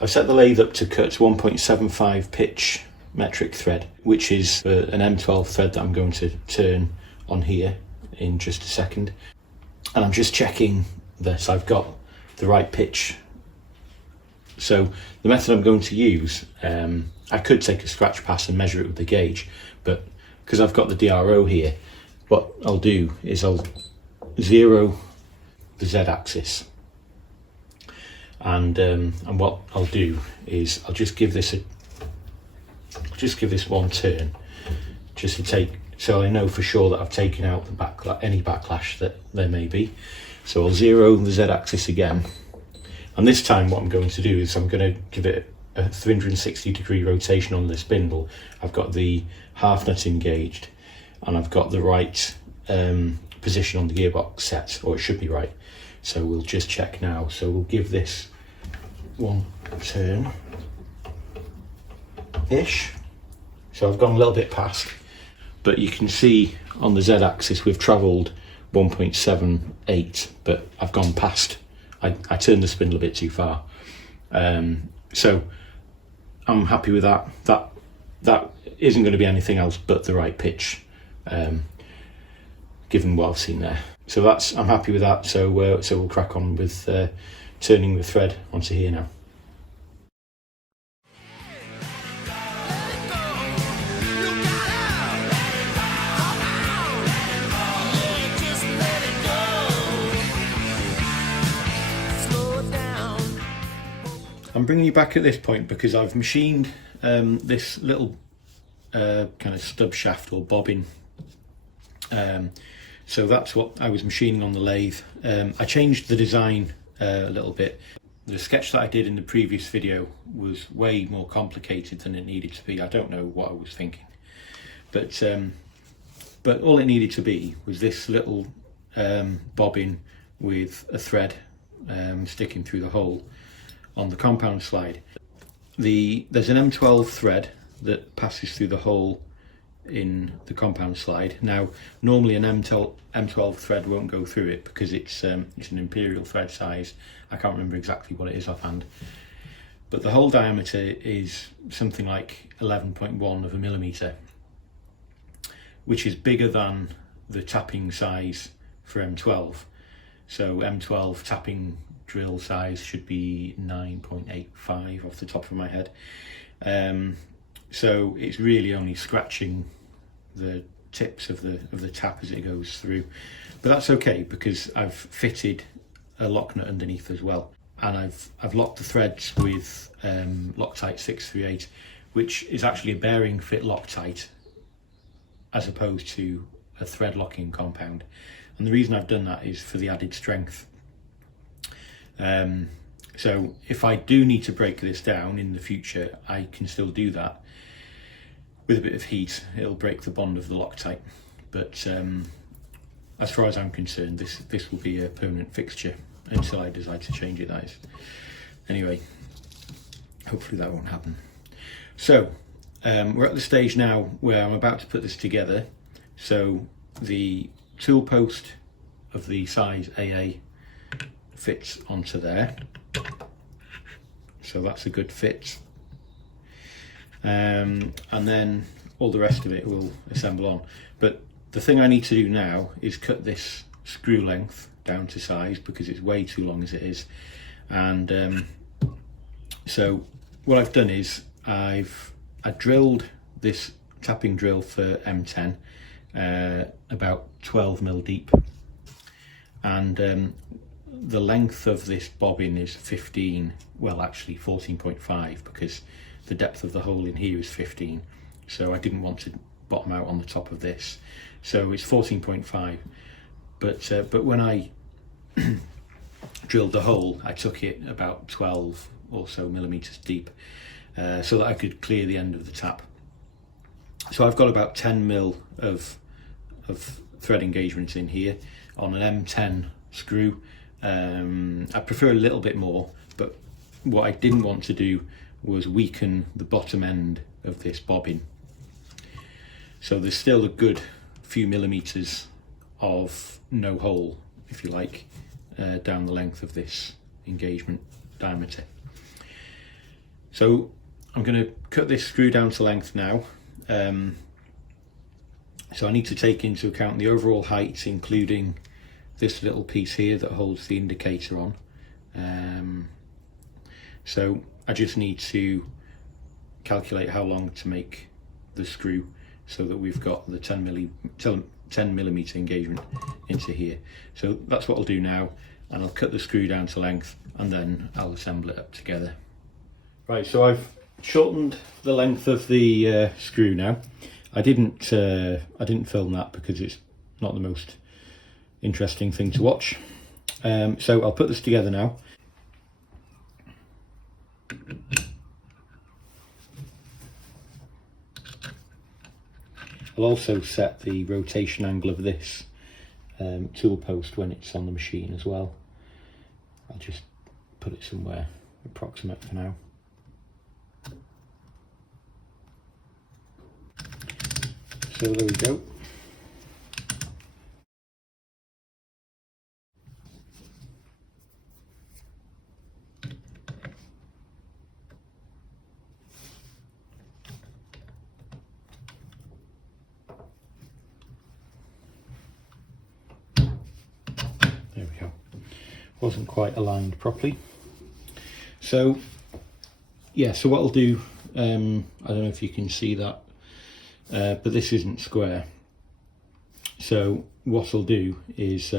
I've set the lathe up to cut 1.75 pitch metric thread, which is an M12 thread that I'm going to turn on here in just a second. And I'm just checking that I've got the right pitch. So the method I'm going to use, I could take a scratch pass and measure it with the gauge, but because I've got the DRO here, what I'll do is I'll zero the Z-axis, and what I'll do is I'll just give this one turn, just to take, so I know for sure that I've taken out the any backlash that there may be. So I'll zero the Z-axis again, and this time what I'm going to do is I'm going to give it a 360 degree rotation on this spindle. I've got the half nut engaged, and I've got the right position on the gearbox set, or it should be right. So we'll just check now. So we'll give this one turn ish. So I've gone a little bit past, but you can see on the Z-axis we've travelled 1.78, but I've gone past. I turned the spindle a bit too far. So I'm happy with that. That isn't going to be anything else but the right pitch, given what I've seen there. So I'm happy with that. So we'll crack on with turning the thread onto here now. I'm bringing you back at this point because I've machined this little kind of stub shaft or bobbin. So that's what I was machining on the lathe. I changed the design a little bit. The sketch that I did in the previous video was way more complicated than it needed to be. I don't know what I was thinking, but all it needed to be was this little bobbin with a thread sticking through the hole on the compound slide. There's an M12 thread that passes through the hole in the compound slide. Now, normally an M12 thread won't go through it because it's an imperial thread size. I can't remember exactly what it is offhand, but the hole diameter is something like 11.1 of a millimeter, which is bigger than the tapping size for M12. So M12 tapping drill size should be 9.85 off the top of my head. So it's really only scratching the tips of the tap as it goes through, but that's okay because I've fitted a lock nut underneath as well, and I've locked the threads with Loctite 638, which is actually a bearing fit Loctite as opposed to a thread locking compound, and the reason I've done that is for the added strength. So if I do need to break this down in the future, I can still do that. With a bit of heat, it'll break the bond of the Loctite. But as far as I'm concerned, this will be a permanent fixture until I decide to change it, that is. Anyway, hopefully that won't happen. So we're at the stage now where I'm about to put this together. So the tool post of the size AA fits onto there, so that's a good fit, and then all the rest of it will assemble on. But the thing I need to do now is cut this screw length down to size because it's way too long as it is, and so what I've done is I drilled this tapping drill for M10 about 12mm deep, and the length of this bobbin is 15, well actually 14.5, because the depth of the hole in here is 15, so I didn't want to bottom out on the top of this, so it's 14.5, but when I drilled the hole I took it about 12 or so millimeters deep, so that I could clear the end of the tap. So I've got about 10mm of thread engagement in here on an M10 screw. I prefer a little bit more, but what I didn't want to do was weaken the bottom end of this bobbin. So there's still a good few millimeters of no hole, if you like, down the length of this engagement diameter. So I'm going to cut this screw down to length now. So I need to take into account the overall height, including this little piece here that holds the indicator on. So I just need to calculate how long to make the screw so that we've got the 10 millimeter engagement into here. So that's what I'll do now, and I'll cut the screw down to length and then I'll assemble it up together. Right, so I've shortened the length of the screw now. I didn't film that because it's not the most interesting thing to watch. So I'll put this together now. I'll also set the rotation angle of this tool post when it's on the machine as well. I'll just put it somewhere approximate for now. So there we go. There we go. Wasn't quite aligned properly. So yeah, so what I'll do, I don't know if you can see that, but this isn't square. So what I'll do is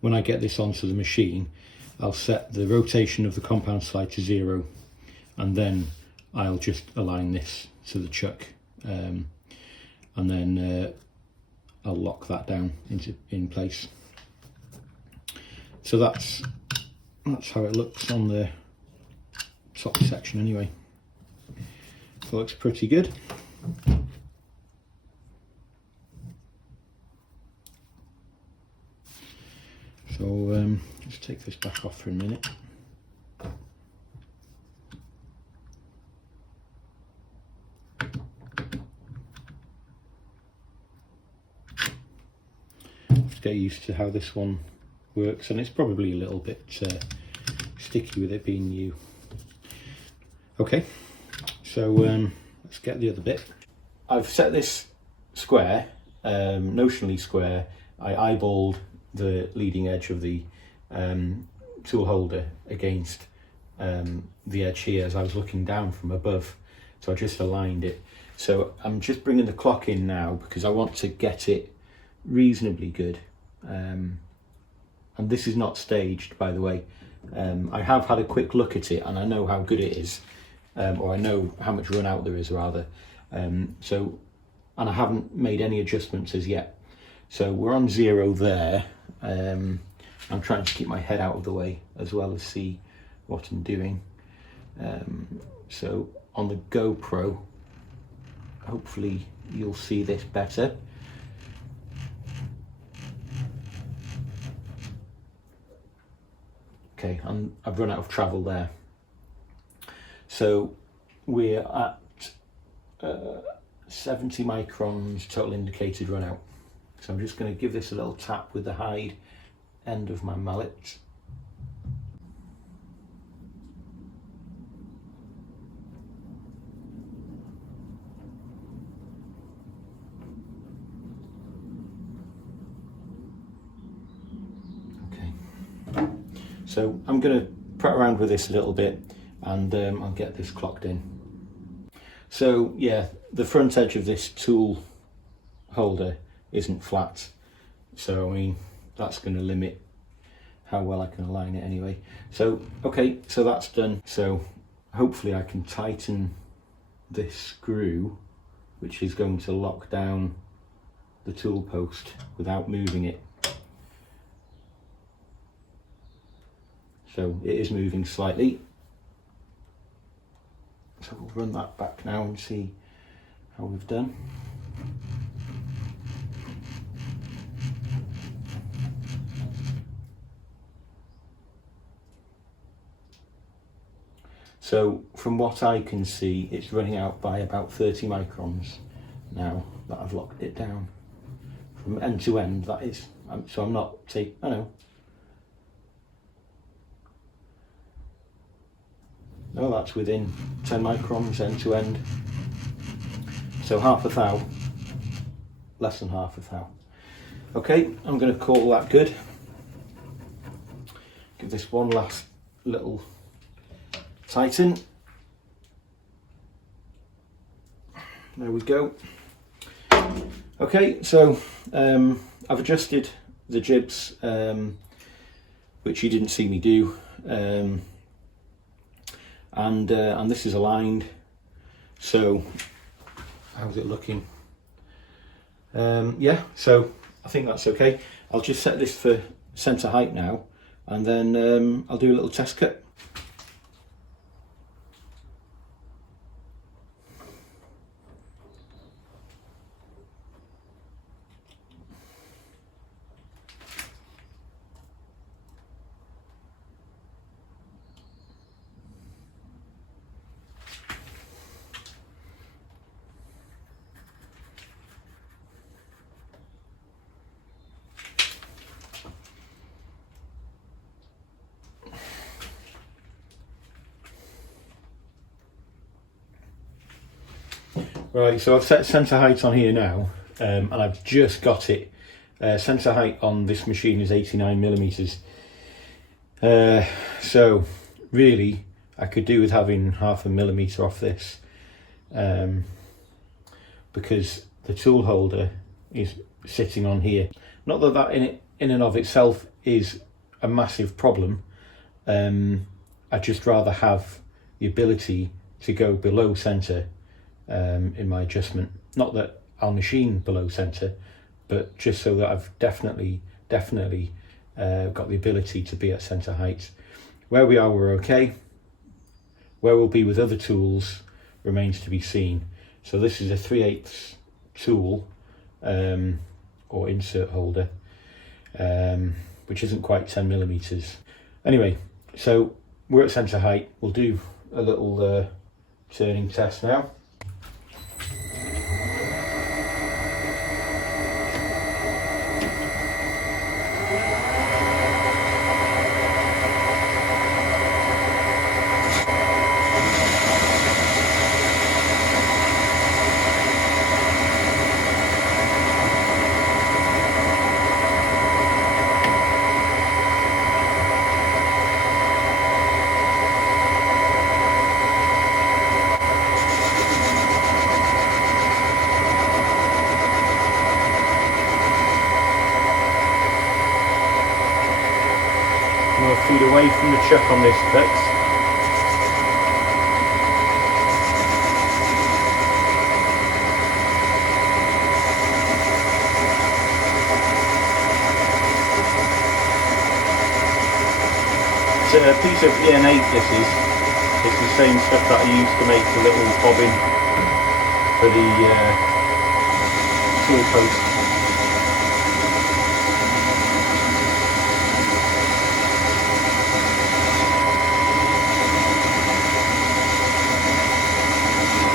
when I get this onto the machine, I'll set the rotation of the compound slide to 0, and then I'll just align this to the chuck, and then I'll lock that down in place. So that's how it looks on the top section anyway. So it looks pretty good. So just take this back off for a minute. Just get used to how this one works, and it's probably a little bit sticky with it being new. Okay, so let's get the other bit. I've set this square, notionally square. I eyeballed the leading edge of the tool holder against the edge here as I was looking down from above, so I just aligned it. So I'm just bringing the clock in now because I want to get it reasonably good, and this is not staged, by the way. I have had a quick look at it and I know how good it is, or I know how much run out there is rather, and I haven't made any adjustments as yet. So we're on 0 there. I'm trying to keep my head out of the way as well as see what I'm doing. So on the GoPro, hopefully you'll see this better. Okay, I've run out of travel there. So we're at 70 microns total indicated run out. So I'm just going to give this a little tap with the hide end of my mallet. Okay. So I'm going to prat around with this a little bit, and I'll get this clocked in. So yeah, the front edge of this tool holder isn't flat, so I mean that's going to limit how well I can align it anyway. So okay, so that's done. So hopefully I can tighten this screw, which is going to lock down the tool post without moving it. So it is moving slightly. So we'll run that back now and see how we've done. So from what I can see, it's running out by about 30 microns now that I've locked it down. From end to end, that is. So I'm not taking, I know. No, that's within 10 microns end to end. So half a thou, less than half a thou. Okay, I'm going to call that good. Give this one last little tighten. There we go. Okay, so I've adjusted the jibs, which you didn't see me do, and this is aligned. So how's it looking? Yeah, so I think that's okay. I'll just set this for centre height now, and then I'll do a little test cut. Right, so I've set centre height on here now, and I've just got it. Centre height on this machine is 89mm. So really, I could do with having 0.5 millimetre off this, because the tool holder is sitting on here. Not that that in and of itself is a massive problem. I'd just rather have the ability to go below centre in my adjustment. Not that I'll machine below centre, but just so that I've definitely got the ability to be at centre height. Where we are, we're okay. Where we'll be with other tools remains to be seen. So this is a 3/8 tool, or insert holder, which isn't quite 10mm. Anyway, so we're at centre height. We'll do a little turning test now. Feet away from the chuck on this cut. It's a piece of EN8 this is. It's the same stuff that I used to make the little bobbin for the tool post.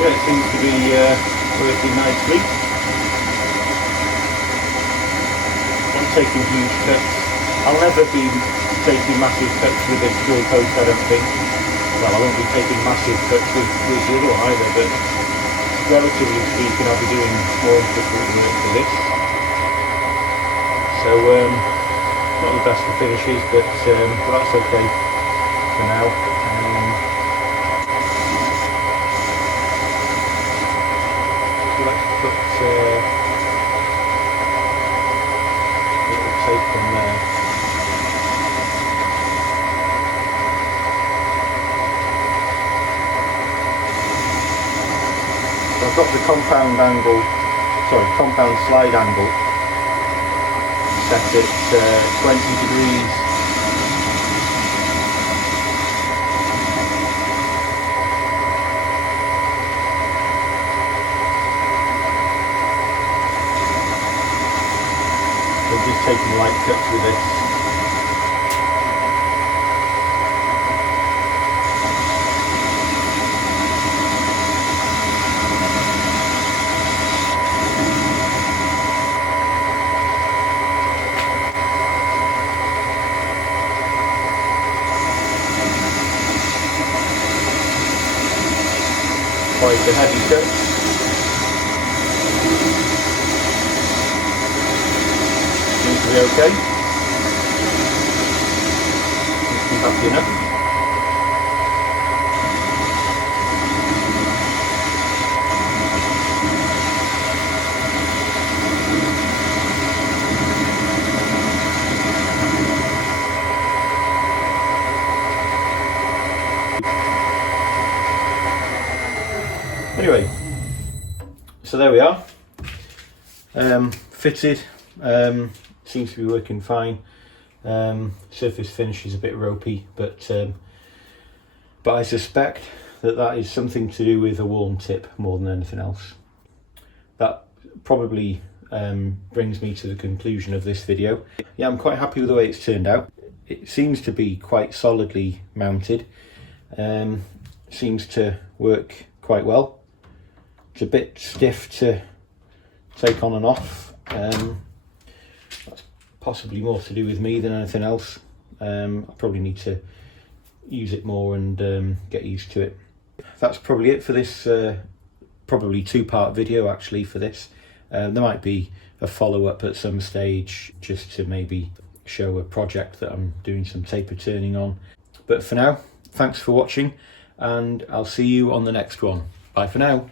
Yeah, it seems to be working nicely. I'm taking huge cuts. I'll never be taking massive cuts with this drill post, I don't think. Well, I won't be taking massive cuts with the other one either, but relatively speaking, I'll be doing more difficult work for this. So, not the best of finishes, but that's okay for now. Let's put a little tape on there. So I've got the compound slide angle set at 20 degrees. Just taking light cuts with this. quite a heavy cut. Seems to be okay. Seems to be happy enough. Anyway, so there we are, fitted, seems to be working fine. Surface finish is a bit ropey, but I suspect that is something to do with a worn tip more than anything else. That probably brings me to the conclusion of this video. Yeah, I'm quite happy with the way it's turned out. It seems to be quite solidly mounted, seems to work quite well. It's a bit stiff to take on and off. That's possibly more to do with me than anything else. I probably need to use it more and get used to it. That's probably it for this, probably two-part video actually for this. There might be a follow-up at some stage just to maybe show a project that I'm doing some taper turning on. But for now, thanks for watching and I'll see you on the next one. Bye for now.